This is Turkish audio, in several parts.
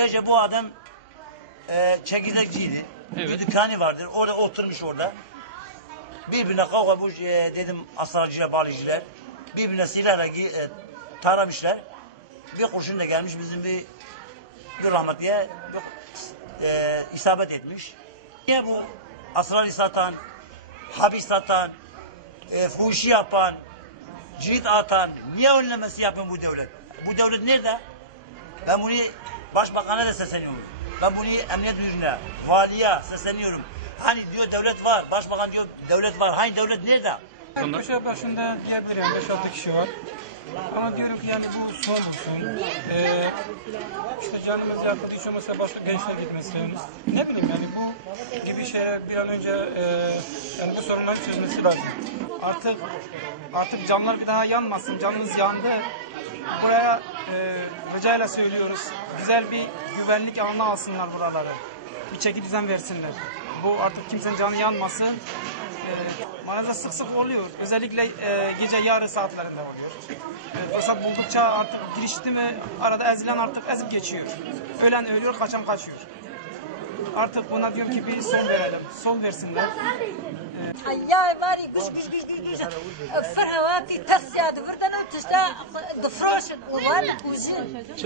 Gece bu adam çekirdekçiydi. Evet. Bir dükkanı vardır. Orada oturmuş orada. Birbirine kavga bu dedim asrarcılar, bağlıcılar. Birbirine silahla taramışlar. Bir kurşun da gelmiş bizim bir rahmetliye isabet etmiş. Niye bu asrarı satan, habis satan, fuhuşi yapan, cirit atan, niye önlemesi yapın bu devlet? Bu devlet nerede? Ben bunu Başbakan'a da sesleniyorum. Ben bunu Emniyet Müdürü'ne, valiye sesleniyorum. Hani diyor devlet var, başbakan diyor devlet var. Hani devlet nerede? Köşe başında diyebilirim 5-6 kişi var. Ama diyorum ki yani bu son olsun. İşte canımız yakıldı, hiç olmazsa başka gençler gitmesin. Ne bileyim yani bu gibi şeyler bir an önce yani bu sorunları çözmesi lazım. Artık canlar bir daha yanmasın. Canımız yandı. Buraya ricayla söylüyoruz. Güzel bir güvenlik alanına alsınlar buraları. Bir çeki düzen versinler. Bu artık kimsenin canı yanmasın. Maalesef sık sık oluyor. Özellikle gece yarı saatlerinde oluyor. Fırsat buldukça artık girişti mi arada ezilen artık ezip geçiyor. Ölen ölüyor, kaçan kaçıyor. Artık buna diyorum ki bir son verelim. Son versinler. يا ماري قش قش قش قش قش فرهواكي تسياد وردنا وتشتا دفروشن ووانا وجين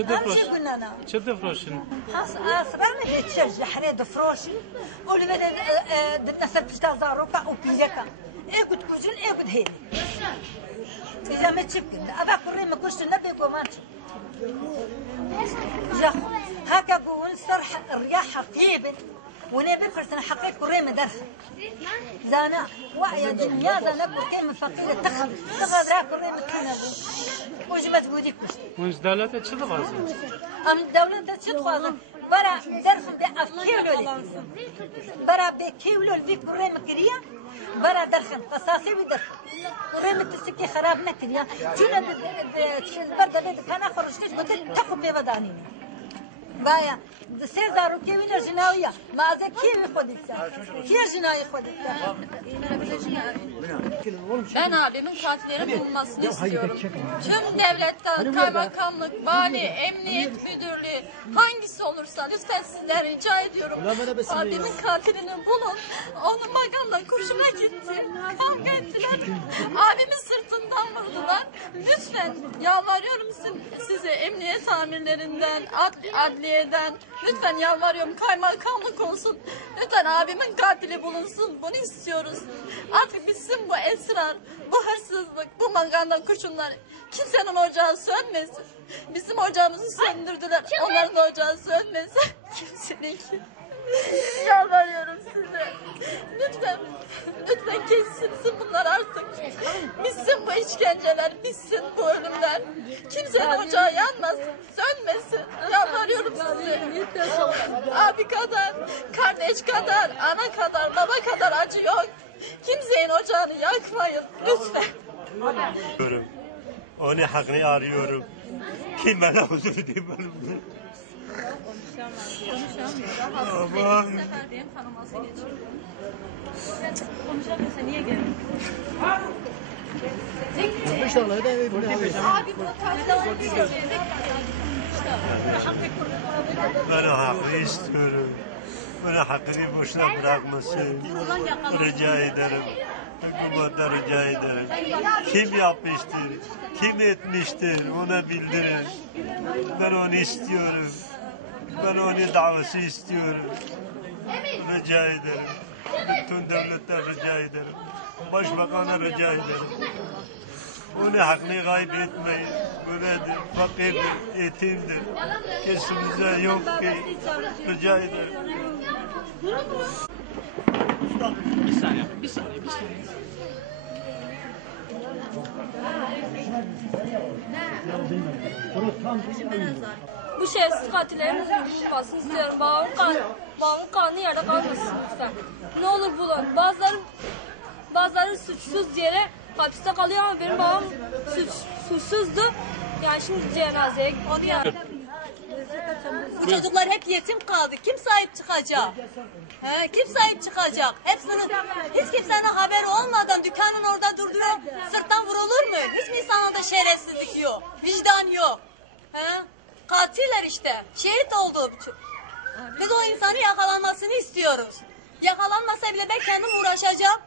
دفروش؟ امشي قلنا انا Çı difroşun? خاص اسرع ما تشجع حري دفروشي واللي بدا الناس تشتا زاروكا وبيزكا ايه كنت وجين ايه كنت هيني اذا ما تشكل ابا كوري ما كنتش نبي كومانش يا هكا قول صرح الرياح طيبه ونبي فرسنا حقيقة كريمة درس زانا وعي دنيا زانا كريمة فقيرة تخذ راك كريمة كنبو وجبت بوديك مش Mınç devlete çı da gazı? أم الدولة تشتغل برا درسهم بأف كيلو برا بكيلو الفي كريمة كريا برا درسهم قصاصي ودرس كريمة تسكي خراب نكريا جونا بردا بيت كان آخر شتيش بدل تقوم ببدانيني بايا سيزارو كيوينا جناوية ما زي كيوي خودك كيا جناوي خودك Ben abimin katillerin bulunmasını istiyorum. Tüm devlet, kaymakamlık, vali, emniyet müdürlüğü hangisi olursa lütfen sizden rica ediyorum. Abimin katilini bulun. Onun maganla kurşuna gitti. Kavga ettiler. Abimin sırtından vurdular. Lütfen yalvarıyorum size emniyet amirlerinden, adliyeden lütfen yalvarıyorum kaymakamlık olsun. Lütfen abimin katili bulunsun. Bunu istiyoruz. Artık bitsin bu esrar, bu hırsızlık, bu maganda kurşunlar. Kimsenin ocağı sönmesin. Bizim ocağımızı söndürdüler. Onların ocağı sönmesin. Kimseninki. Yalvarıyorum size. Lütfen, lütfen kesilsin bunlar artık. Bitsin bu işkenceler, bitsin bu ölümler. Kimsenin ocağı yanmasın, sönmesin. Yalvarıyorum size. Abi kadar, kardeş kadar, ana kadar, baba kadar acı yok. Kimsenin ocağını yakmayın, lütfen. Onun hakkını arıyorum. Kim bana huzur edeyim ben? Aman. Konuşamıyorsa niye geldin? Ben hakkı istiyorum. Bana hakkını boşuna bırakmasın. Rica ederim. Hükümetten rica ederim. Kim yapmıştır, kim etmiştir ona bildirin. Ben onu istiyorum. Ben onun davası istiyorum. Rica ederim. Bütün devletten rica ederim. Başbakan'a rica ederim. Onun hakkını kaybetmeyin. Böyledir, fakirdir, yetimdir. Kesinlikle yok ki. Rica ederim. Bir saniye. Bu şerefsiz katillerin bulunmasını istiyorum. Babamın kanı yerde kalmasın lütfen. Ne olur bulun. Bazıları suçsuz yere hapiste kalıyor ama benim babam suçsuzdu. Yani şimdi cenazeye gitti yani. Bu çocuklar hep yetim kaldı. Kim sahip çıkacak? He, kim sahip çıkacak? Hepsinin, hiç kimsenin haberi olmadan dükkanın orada durduruyor. Sırttan vurulur mu? Hiç mi insanda şerefsizlik yok? Vicdan yok? He? Katiller işte. Şehit oldu. Biz o insanı yakalanmasını istiyoruz. Yakalanmasa bile ben kendim uğraşacağım.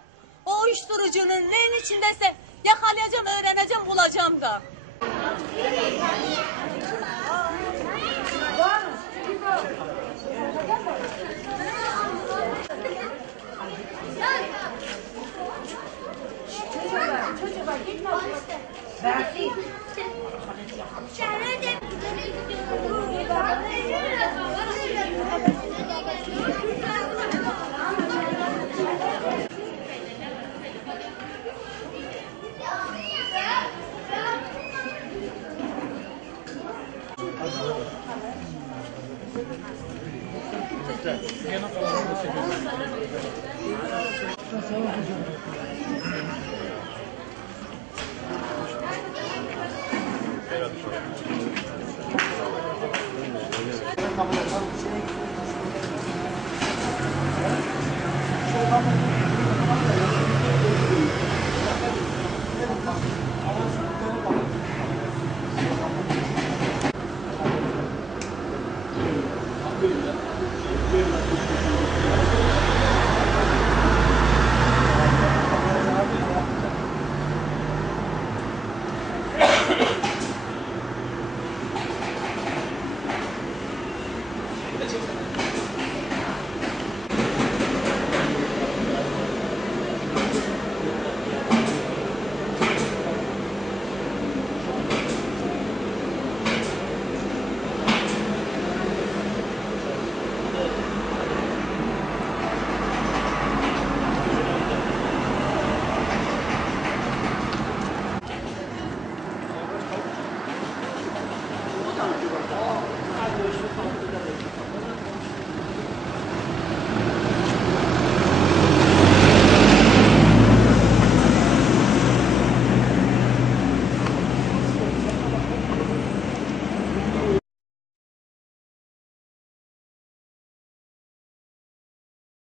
O uyuşturucunun neyin içindeyse yakalayacağım, öğreneceğim, bulacağım da.